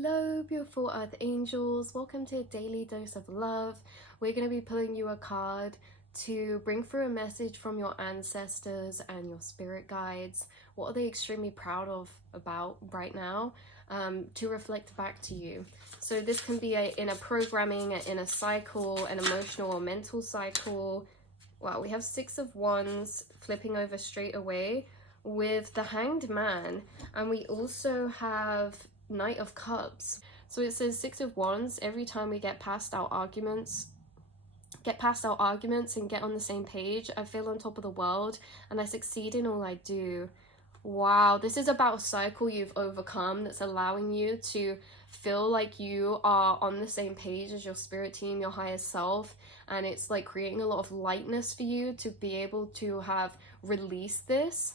Hello, beautiful earth angels. Welcome to a daily dose of love. We're going to be pulling you a card to bring through a message from your ancestors and your spirit guides. What are they extremely proud of about right now, to reflect back to you. So this can be a inner programming, an inner cycle, an emotional or mental cycle. Wow, we have Six of Wands flipping over straight away with the Hanged Man, and we also have Knight of Cups. So it says Six of Wands. Every time we get past our arguments and get on the same page, I feel on top of the world and I succeed in all I do. Wow, this is about a cycle you've overcome that's allowing you to feel like you are on the same page as your spirit team, your higher self, and it's like creating a lot of lightness for you to be able to have released this,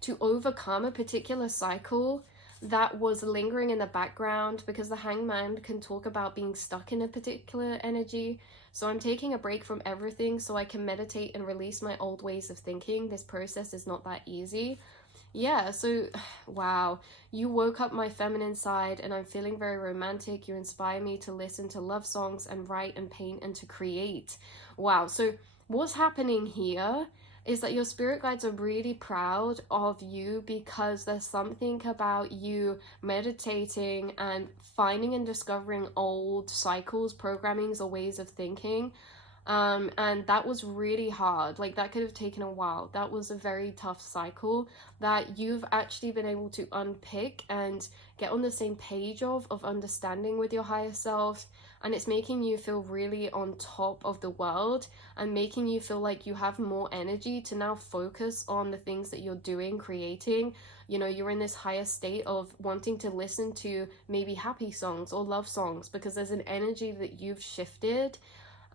to overcome a particular cycle that was lingering in the background, because the Hangman can talk about being stuck in a particular energy. So I'm taking a break from everything so I can meditate and release my old ways of thinking. This process is not that easy. Yeah, so wow, you woke up my feminine side and I'm feeling very romantic. You inspire me to listen to love songs and write and paint and to create. Wow, so what's happening here is that your spirit guides are really proud of you, because there's something about you meditating and finding and discovering old cycles, programmings, or ways of thinking. And that was really hard. Like, that could have taken a while. That was a very tough cycle that you've actually been able to unpick and get on the same page of understanding with your higher self. And it's making you feel really on top of the world and making you feel like you have more energy to now focus on the things that you're doing, creating. You know, you're in this higher state of wanting to listen to maybe happy songs or love songs, because there's an energy that you've shifted.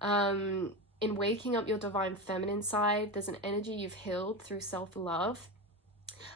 In waking up your divine feminine side, there's an energy you've healed through self-love,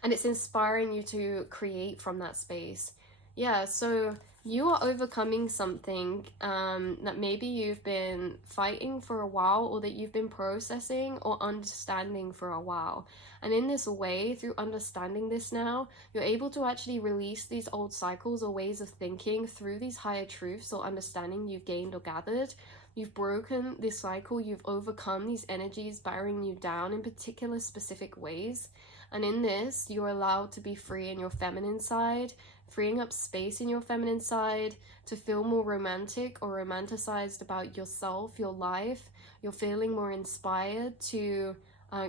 and it's inspiring you to create from that space. Yeah, so you are overcoming something that maybe you've been fighting for a while, or that you've been processing or understanding for a while. And in this way, through understanding this now, you're able to actually release these old cycles or ways of thinking through these higher truths or understanding you've gained or gathered. You've broken this cycle, you've overcome these energies bearing you down in particular specific ways. And in this, you're allowed to be free in your feminine side, freeing up space in your feminine side to feel more romantic or romanticized about yourself, your life. You're feeling more inspired to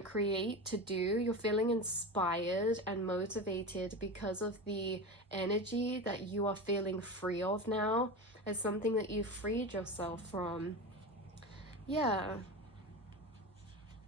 create, to do. You're feeling inspired and motivated because of the energy that you are feeling free of now, as something that you freed yourself from. Yeah.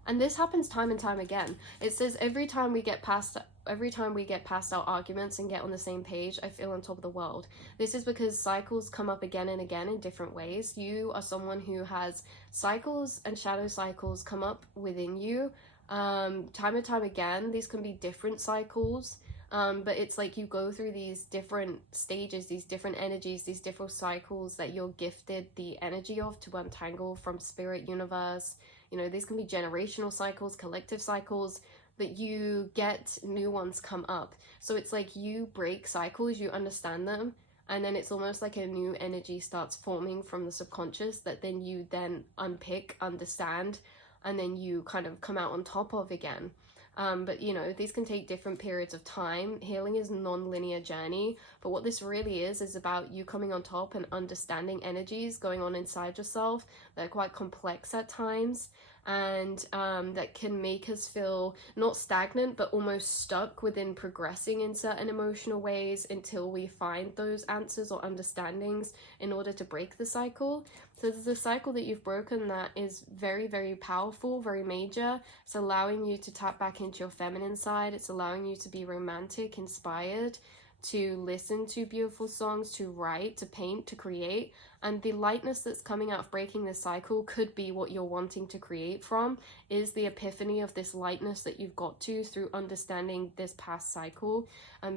And this happens time and time again. It says every time we get past our arguments and get on the same page, I feel on top of the world. This is because cycles come up again and again in different ways. You are someone who has cycles and shadow cycles come up within you time and time again. These can be different cycles, but it's like you go through these different stages, these different energies, these different cycles that you're gifted the energy of to untangle from spirit, universe. You know, these can be generational cycles, collective cycles, but you get new ones come up. So it's like you break cycles, you understand them, and then it's almost like a new energy starts forming from the subconscious that then you then unpick, understand, and then you kind of come out on top of again. But you know, these can take different periods of time. Healing is a non-linear journey, but what this really is about you coming on top and understanding energies going on inside yourself that are quite complex at times, and that can make us feel not stagnant but almost stuck within progressing in certain emotional ways until we find those answers or understandings in order to break the cycle. So there's a cycle that you've broken that is very, very powerful, very major. It's allowing you to tap back into your feminine side. It's allowing you to be romantic, inspired, to listen to beautiful songs, to write, to paint, to create. And the lightness that's coming out of breaking this cycle could be what you're wanting to create from, is the epiphany of this lightness that you've got to through understanding this past cycle.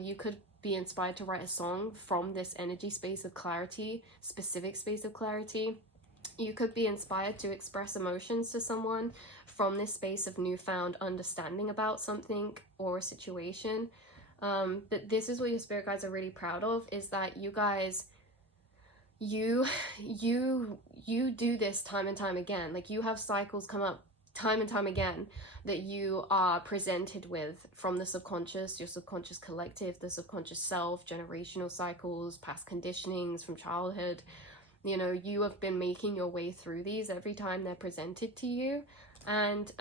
You could be inspired to write a song from this energy space of clarity, specific space of clarity. You could be inspired to express emotions to someone from this space of newfound understanding about something or a situation. But this is what your spirit guides are really proud of, is that you guys you you do this time and time again. Like, you have cycles come up time and time again that you are presented with from the subconscious, your subconscious collective, the subconscious self, generational cycles, past conditionings from childhood. You know, you have been making your way through these every time they're presented to you. And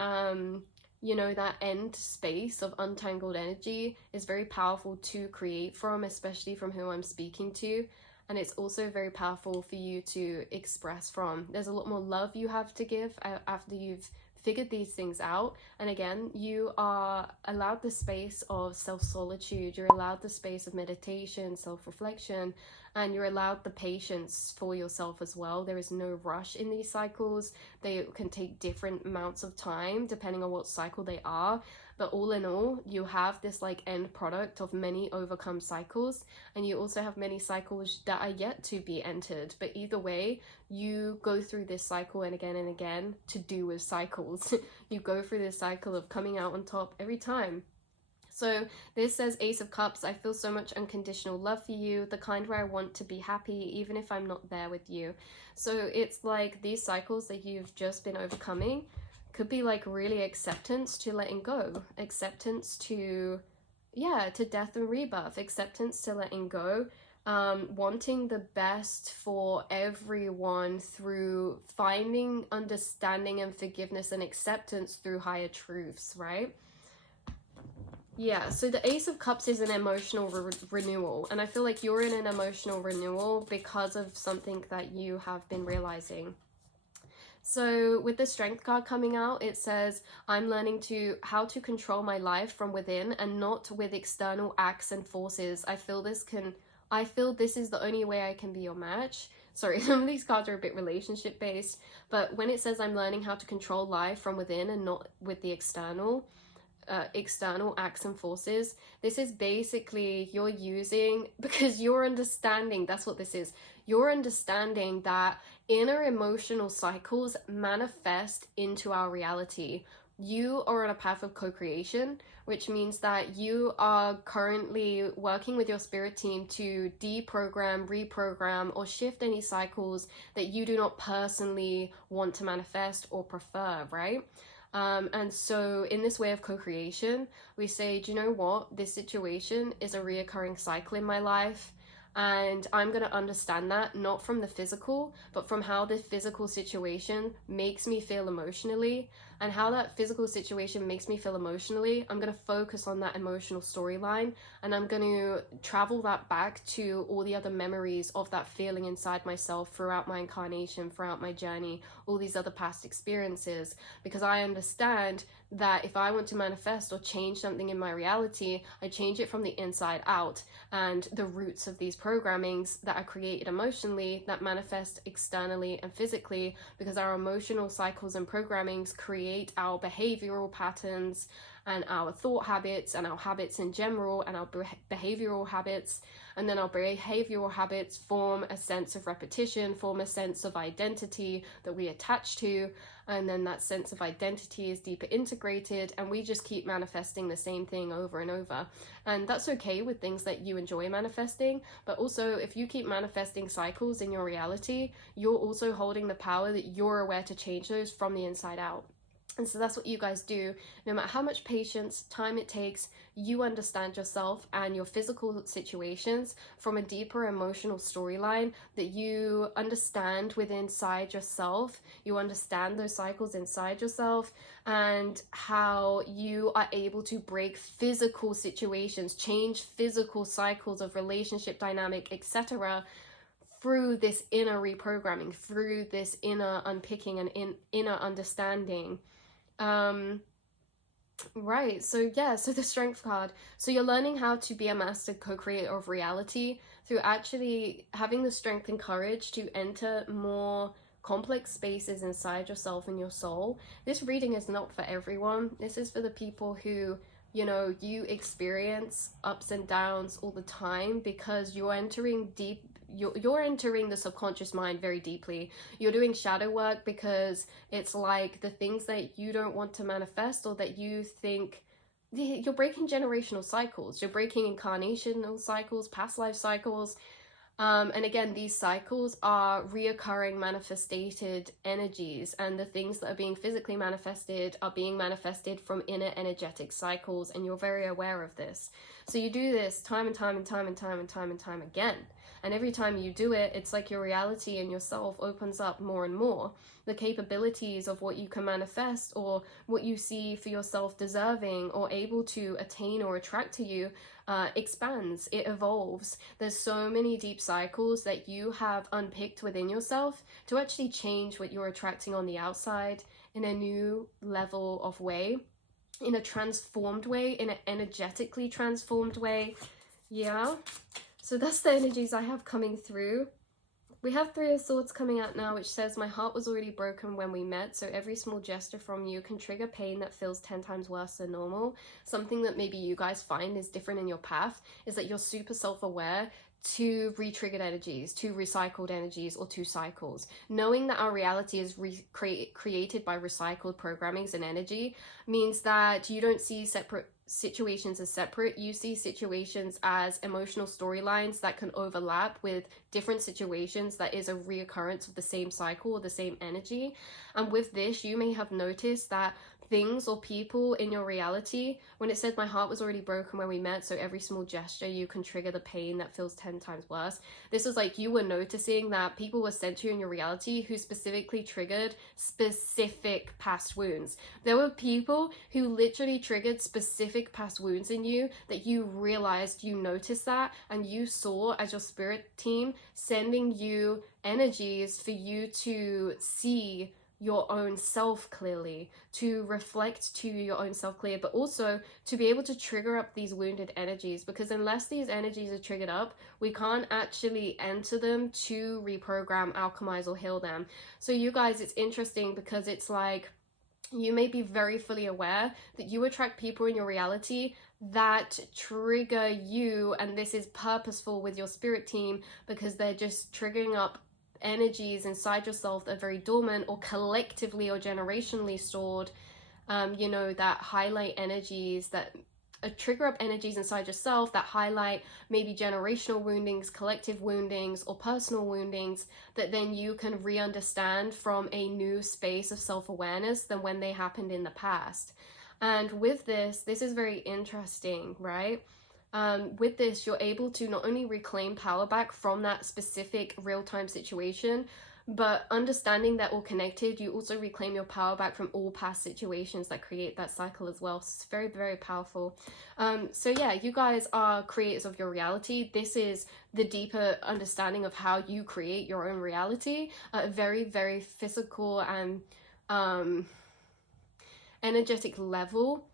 you know, that end space of untangled energy is very powerful to create from, especially from who I'm speaking to. And it's also very powerful for you to express from. There's a lot more love you have to give after you've figured these things out. And again, you are allowed the space of self-solitude, you're allowed the space of meditation, self-reflection, and you're allowed the patience for yourself as well. There is no rush in these cycles. They can take different amounts of time depending on what cycle they are, but all in all, you have this like end product of many overcome cycles, and you also have many cycles that are yet to be entered. But either way, you go through this cycle and again to do with cycles. You go through this cycle of coming out on top every time. So this says Ace of Cups. I feel so much unconditional love for you, the kind where I want to be happy even if I'm not there with you. So it's like these cycles that you've just been overcoming could be like really acceptance to letting go, acceptance to, yeah, to death and rebirth, acceptance to letting go, wanting the best for everyone through finding understanding and forgiveness and acceptance through higher truths, right? Yeah, so the Ace of Cups is an emotional renewal, and I feel like you're in an emotional renewal because of something that you have been realizing. So with the Strength card coming out, it says, I'm learning how to control my life from within and not with external acts and forces. I feel this is the only way I can be your match. Sorry, some of these cards are a bit relationship based, but when it says I'm learning how to control life from within and not with the external acts and forces, this is basically you're using, because you're understanding, that's what this is, you're understanding that inner emotional cycles manifest into our reality. You are on a path of co-creation, which means that you are currently working with your spirit team to deprogram, reprogram, or shift any cycles that you do not personally want to manifest or prefer, right? And so in this way of co-creation, we say, do you know what? This situation is a reoccurring cycle in my life. And I'm going to understand that not from the physical, but from how the physical situation makes me feel emotionally. And how that physical situation makes me feel emotionally, I'm going to focus on that emotional storyline, and I'm going to travel that back to all the other memories of that feeling inside myself throughout my incarnation, throughout my journey, all these other past experiences, because I understand that if I want to manifest or change something in my reality, I change it from the inside out. And the roots of these programmings that are created emotionally that manifest externally and physically, because our emotional cycles and programmings create our behavioral patterns and our thought habits and our habits in general and our behavioral habits. And then our behavioral habits form a sense of repetition, form a sense of identity that we attach to. And then that sense of identity is deeper integrated, and we just keep manifesting the same thing over and over. And that's okay with things that you enjoy manifesting, but also if you keep manifesting cycles in your reality, you're also holding the power that you're aware to change those from the inside out. And so that's what you guys do. No matter how much patience, time it takes, you understand yourself and your physical situations from a deeper emotional storyline that you understand within inside yourself. You understand those cycles inside yourself and how you are able to break physical situations, change physical cycles of relationship dynamic, etc., through this inner reprogramming, through this inner unpicking and inner understanding. Right, so yeah, so the Strength card. So you're learning how to be a master co-creator of reality through actually having the strength and courage to enter more complex spaces inside yourself and your soul. This reading is not for everyone. This is for the people who, you know, you experience ups and downs all the time because you're entering deep, you're entering the subconscious mind very deeply. You're doing shadow work because it's like the things that you don't want to manifest, or that you think, you're breaking generational cycles, you're breaking incarnational cycles, past life cycles, And again, these cycles are reoccurring manifested energies, and the things that are being physically manifested are being manifested from inner energetic cycles, and you're very aware of this. So you do this time and time and time and time and time and time again. And every time you do it, it's like your reality and yourself opens up more and more. The capabilities of what you can manifest, or what you see for yourself deserving or able to attain or attract to you, expands, it evolves. There's so many deep cycles that you have unpicked within yourself to actually change what you're attracting on the outside in a new level of way, in a transformed way, in an energetically transformed way. Yeah, so that's the energies I have coming through. We have Three of Swords coming out now, which says, my heart was already broken when we met, so every small gesture from you can trigger pain that feels 10 times worse than normal. Something that maybe you guys find is different in your path is that you're super self-aware to re-triggered energies, to recycled energies, or to cycles. Knowing that our reality is created by recycled programmings and energy means that you don't see separate situations as separate. You see situations as emotional storylines that can overlap with different situations that is a reoccurrence of the same cycle or the same energy. And with this, you may have noticed that things or people in your reality, when it said my heart was already broken when we met, so every small gesture you can trigger the pain that feels 10 times worse. This is like you were noticing that people were sent to you in your reality who specifically triggered specific past wounds. There were people who literally triggered specific past wounds in you that you realized, you noticed that, and you saw as your spirit team sending you energies for you to see your own self clearly, to reflect to your own self clear, but also to be able to trigger up these wounded energies, because unless these energies are triggered up, we can't actually enter them to reprogram, alchemize, or heal them. So you guys, it's interesting because it's like you may be very fully aware that you attract people in your reality that trigger you, and this is purposeful with your spirit team because they're just triggering up energies inside yourself that are very dormant or collectively or generationally stored, that highlight energies that trigger up energies inside yourself that highlight maybe generational woundings, collective woundings, or personal woundings that then you can re-understand from a new space of self-awareness than when they happened in the past. And with this is very interesting, right? With this, you're able to not only reclaim power back from that specific real-time situation, but understanding that all connected, you also reclaim your power back from all past situations that create that cycle as well. So it's very, very powerful. So yeah, you guys are creators of your reality. This is the deeper understanding of how you create your own reality at a very, very physical and energetic level.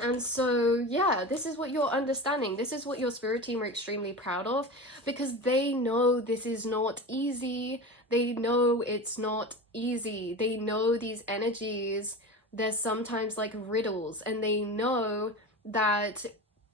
And so, yeah, this is what you're understanding. This is what your spirit team are extremely proud of, because they know this is not easy. They know it's not easy. They know these energies, there's sometimes like riddles, and they know that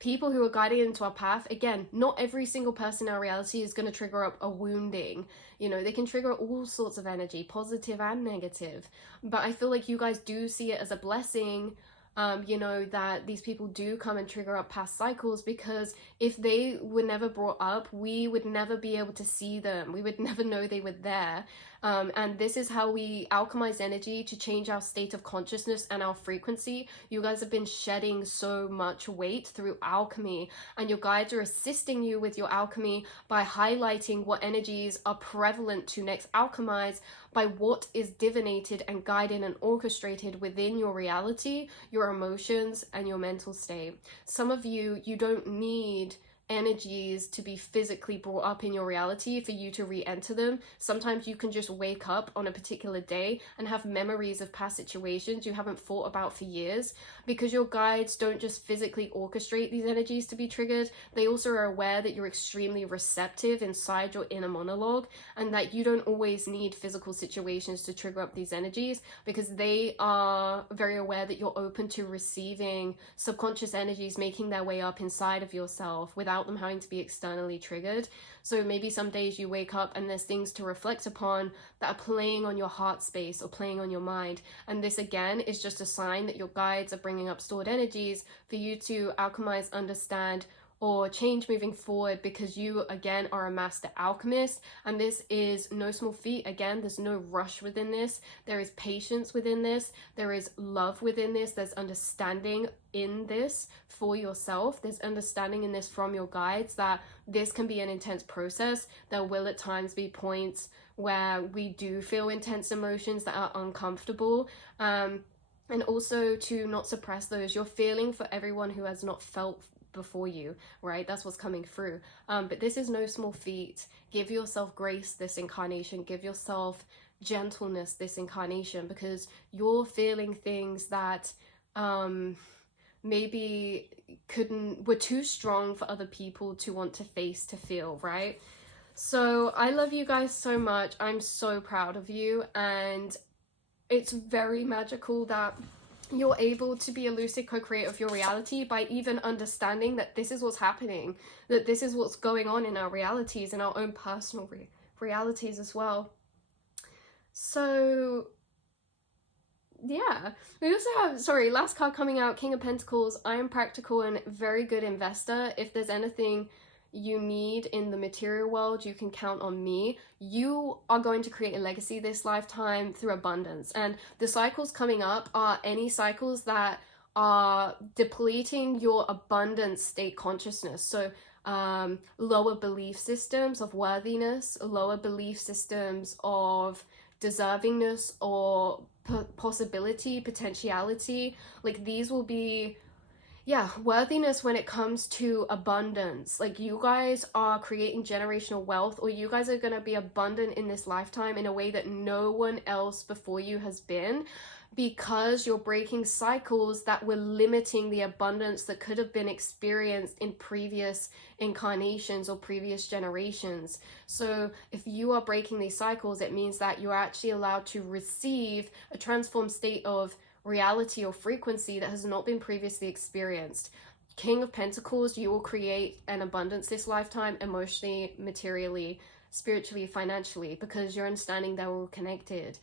people who are guided into our path, again, not every single person in our reality is going to trigger up a wounding. They can trigger all sorts of energy, positive and negative. But I feel like you guys do see it as a blessing, that these people do come and trigger up past cycles, because if they were never brought up, we would never be able to see them. We would never know they were there. And this is how we alchemize energy to change our state of consciousness and our frequency. You guys have been shedding so much weight through alchemy, and your guides are assisting you with your alchemy by highlighting what energies are prevalent to next alchemize by what is divinated and guided and orchestrated within your reality, your emotions, and your mental state. Some of you don't need energies to be physically brought up in your reality for you to re-enter them. Sometimes you can just wake up on a particular day and have memories of past situations you haven't thought about for years, because your guides don't just physically orchestrate these energies to be triggered. They also are aware that you're extremely receptive inside your inner monologue, and that you don't always need physical situations to trigger up these energies, because they are very aware that you're open to receiving subconscious energies making their way up inside of yourself without them having to be externally triggered. So maybe some days you wake up and there's things to reflect upon that are playing on your heart space or playing on your mind. And this again is just a sign that your guides are bringing up stored energies for you to alchemize, understand, or change moving forward, because you again are a master alchemist, and this is no small feat. Again, there's no rush within this. There is patience within this. There is love within this. There's understanding in this for yourself. There's understanding in this from your guides that this can be an intense process. There will at times be points where we do feel intense emotions that are uncomfortable, and also to not suppress those. You're feeling for everyone who has not felt before you, right? That's what's coming through. But this is no small feat. Give yourself grace this incarnation. Give yourself gentleness this incarnation, because you're feeling things that maybe were too strong for other people to want to face, to feel, right? So I love you guys so much. I'm so proud of you, and it's very magical that you're able to be a lucid co-creator of your reality by even understanding that this is what's happening, that this is what's going on in our realities, in our own personal realities as well. So yeah, we also have, sorry, last card coming out, King of Pentacles. I am practical and very good investor. If there's anything you need in the material world, you can count on me. You are going to create a legacy this lifetime through abundance, and the cycles coming up are any cycles that are depleting your abundance state consciousness. So lower belief systems of worthiness, lower belief systems of deservingness or possibility, potentiality. Like these will be, yeah, worthiness when it comes to abundance. Like you guys are creating generational wealth, or you guys are going to be abundant in this lifetime in a way that no one else before you has been, because you're breaking cycles that were limiting the abundance that could have been experienced in previous incarnations or previous generations. So if you are breaking these cycles, it means that you're actually allowed to receive a transformed state of reality or frequency that has not been previously experienced. King of Pentacles, you will create an abundance this lifetime, emotionally, materially, spiritually, financially, because you're understanding that we're all connected.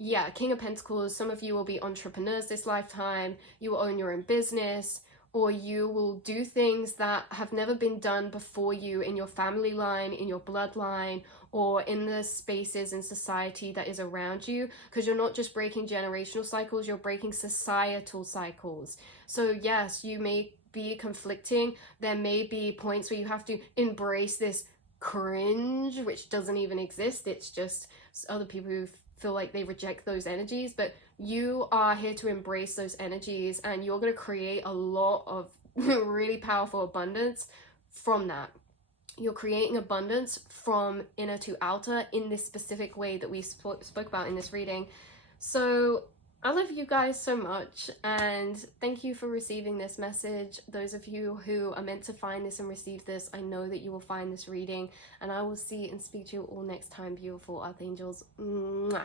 Yeah, King of Pentacles, some of you will be entrepreneurs this lifetime. You will own your own business, or you will do things that have never been done before you in your family line, in your bloodline, or in the spaces in society that is around you, because you're not just breaking generational cycles, you're breaking societal cycles. So yes, you may be conflicting. There may be points where you have to embrace this cringe, which doesn't even exist. It's just other people who feel like they reject those energies, but you are here to embrace those energies, and you're going to create a lot of really powerful abundance from that. You're creating abundance from inner to outer in this specific way that we spoke about in this reading. So I love you guys so much, and thank you for receiving this message. Those of you who are meant to find this and receive this, I know that you will find this reading, and I will see and speak to you all next time, beautiful archangels. Mwah.